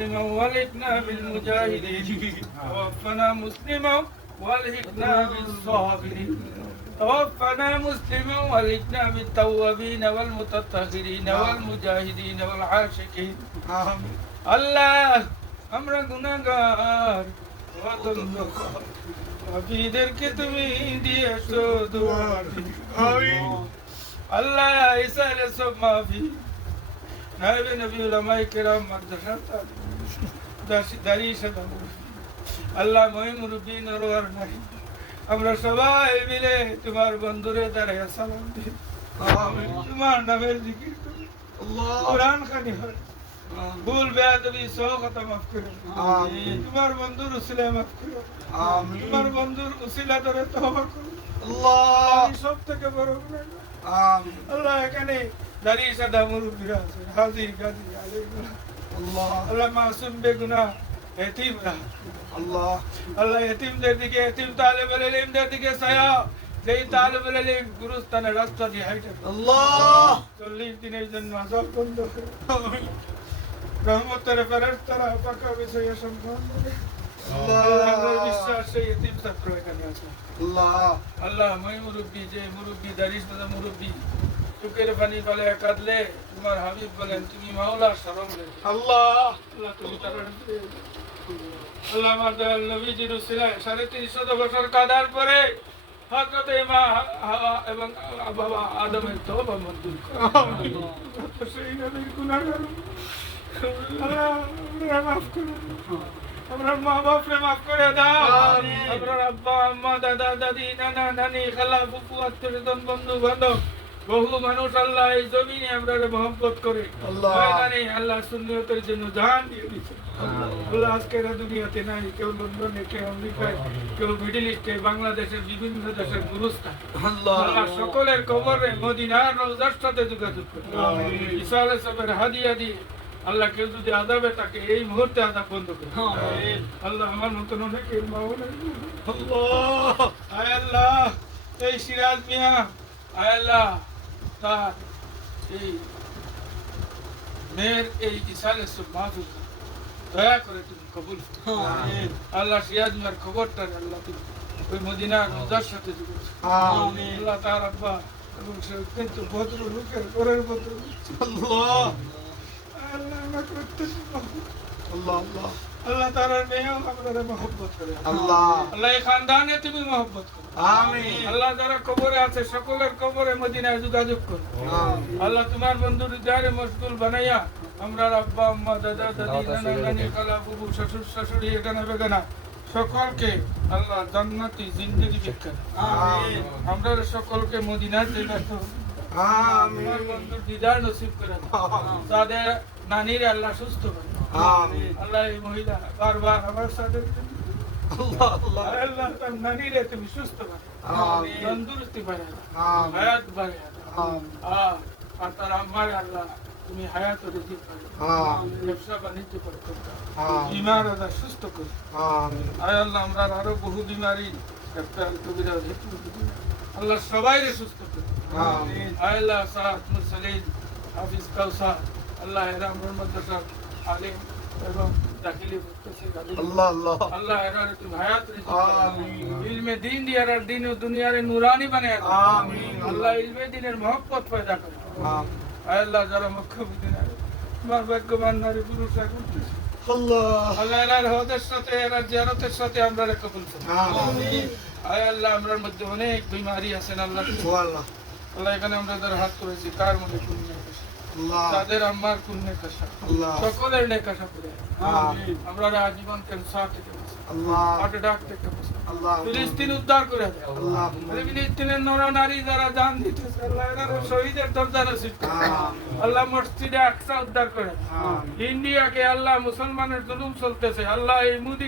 والحقنا بالمجاهدين توفنا مسلما والحقنا بالصابرين توفنا مسلما والحقنا بالتوابين والمتطهرين والمجاهدين والعاشقين আল্লাহ আমরা গুনাহগার অতন্ত্র পাপীদেরকে তুমি দিয়েছো দুয়ার আল্লাহ ইসালে সব মাফি নাইবে নবী উলামায়ে কেরাম মাদ্রাসা দারি সাদা আল্লাহ মুরব্বী নরওয়ার নাই আমরা সবাই মিলে তোমার বন্ধুরে দাঁড়াইয়া সালাম দিই। তোমার নামের জিকির করি। কোরআন খানি হয়। ভুল বেয়াদবি সহ কথা মাফ করো। তোমার বন্ধুর উসিলা মাফ করো। তোমার বন্ধুর উসিলা ধরে তওবা করো। আমি সব থেকে বড়। আল্লাহ এখানে দাঁড়িয়ে সাদা মুরব্বীরা আছে। হাজি গাজি আলিম আল্লাহ। মাসুম বেগুনা এতিমরা আল্লাহ। এতিমদের দিকে এতিম তালেবেল ইলমদের দিকে সায়া যেই তালেবেল ইলম গুরুস্থানে রাস্তা দিয়ে হাইটে চল্লিশ দিনের জন্য আজব বন্ধ করে রহমতের ফেরেশতারা পাকা বিষয়ে সম্মান আল্লাহ। আল্লাহ। মুরব্বী যে মুরব্বী দারিস মুরব্বী। চুকের পানি বলে কাঁদলে তোমার হাবিব বলেন তুমি মাওলা শরম লেগে আল্লাহ। তুমি আল্লাহ আমার দয়াল নবীজির উসিলায় সাড়ে তিনশত বছর কাদার পরে হযরত মা হাওয়া এবং বাবা আদমের মঞ্জুর সেই নবীর আল্লাহ আমরা মাফ করো আমরা মা বাপরে মাফ করে দাও। আমরা আব্বা আম্মা দাদা দাদি নানা নানি খালা ফুফু আত্মীয় বন্ধু বান্ধব বহু মানুষ আল্লাহ এই জমিনে আমরা মহব্বত করে আল্লাহ। ময়দানে আল্লাহ সুন্নিয়তের জন্য জান দিয়ে দিচ্ছে আল্লাহ। আজকের দুনিয়াতে নাই কেউ লন্ডনে কেউ আমেরিকায় কেউ মিডিল ইস্টে বাংলাদেশের বিভিন্ন দেশের গুরুস্থান। আল্লাহ। সকলের কবরে মদিনার রোজার সাথে যোগাযোগ করে। আমিন। ঈসা আলাইহিস হাদিয়া দিয়ে আল্লাহ কেউ যদি আদাবে তাকে এই মুহূর্তে আদাব বন্ধ করে আল্লাহ আমার মতন আয় আল্লাহ এই সিরাজ মিয়া আয় আল্লাহ। তার এই মেয়ের এই ইসালে সব মাহফিল দয়া করে তুমি কবুল আল্লাহ সিরাজ মিয়ার খবরটা আল্লাহ তুমি ওই মদিনার রোজার সাথে যোগাযোগ আল্লাহ তার আব্বা এবং সে অত্যন্ত ভদ্র লোকের ঘরের ভদ্র আল্লাহ আমরা প্রত্যেক আল্লাহ। তার মেয়েও আমরা মহব্বত করে। আল্লাহ। এই খানদানে তুমি মহব্বত করো। আল্লাহ যারা কবরে আছে সকলের কবরে মদিনায় যোগাযোগ করো। আল্লাহ তোমার বন্ধু হৃদয়ে মশগুল বানাইয়া আমরা আব্বা আম্মা দাদা দাদি নানা নানি খালা বুবু শ্বশুর শাশুড়ি এখানে বেগানা সকলকে আল্লাহ জান্নাতি জিন্দগি আমরা সকলকে মদিনার জায়গা তোমার বন্ধুর দিদার নসিব করে দাও। তাদের নানির আল্লাহ সুস্থ করে আল্লাহ এই মহিলা বারবার আমার সাথে আল্লাহ তার নানিরে তুমি সুস্থ করে তন্দুরস্তি বাড়ায় দাও। হায়াত দাও। আহ, আর তার আম্মার আল্লাহ তুমি হায়াত রিজিক করে দাও। ব্যবসা বাণিজ্য করতে। বিমার আল্লাহ সুস্থ করে দাও। আয় আল্লাহ আমরা আরও বহু বিমারি একটা কবিরা আল্লাহ সবাই সুস্থ করে আমিন। আয় আল্লাহ সাহাদ মুরসালিন হাফিজ কাউসার আল্লাহ মাদ্রাসা আলিম এবং দাখিলি মুত্তাসির আলিম আল্লাহ এরা তুমি হায়াত রিজিক আমিন। ইলমে দিন দিয়ার আর দিন ও দুনিয়ার নুরানি বানিয়ে দাও। আমিন। আল্লাহ ইলমে দিনের মহব্বত পয়দা করে। দাও। আল্লাহ যারা মুখ্যমন্ত্রী তোমার ভাগ্যবান নারী পুরুষরা করতেছে আল্লাহ। এরার হদের সাথে এরার জিয়ারতের সাথে আমরা আমরার মধ্যে অনেক বিমারি আছেন আল্লাহ। আল্লাহ এখানে আমরা যারা হাত করেছি কার মধ্যে তাদের আম্মার সকলের নেকাশা করে আমিন। আমরা আজীবন ক্যান্সার থেকে হার্ট অ্যাটাক থেকে ফিলিস্তিন উদ্ধার করে আল্লাহ। ফিলিস্তিনের নর নারী যারা জান দিতেছে শহীদের দরজা নসিব আল্লাহ মসজিদে আকসা উদ্ধার করে দেয়। ইন্ডিয়াকে আল্লাহ মুসলমানের জুলুম চলতেছে। আল্লাহ এই মুদি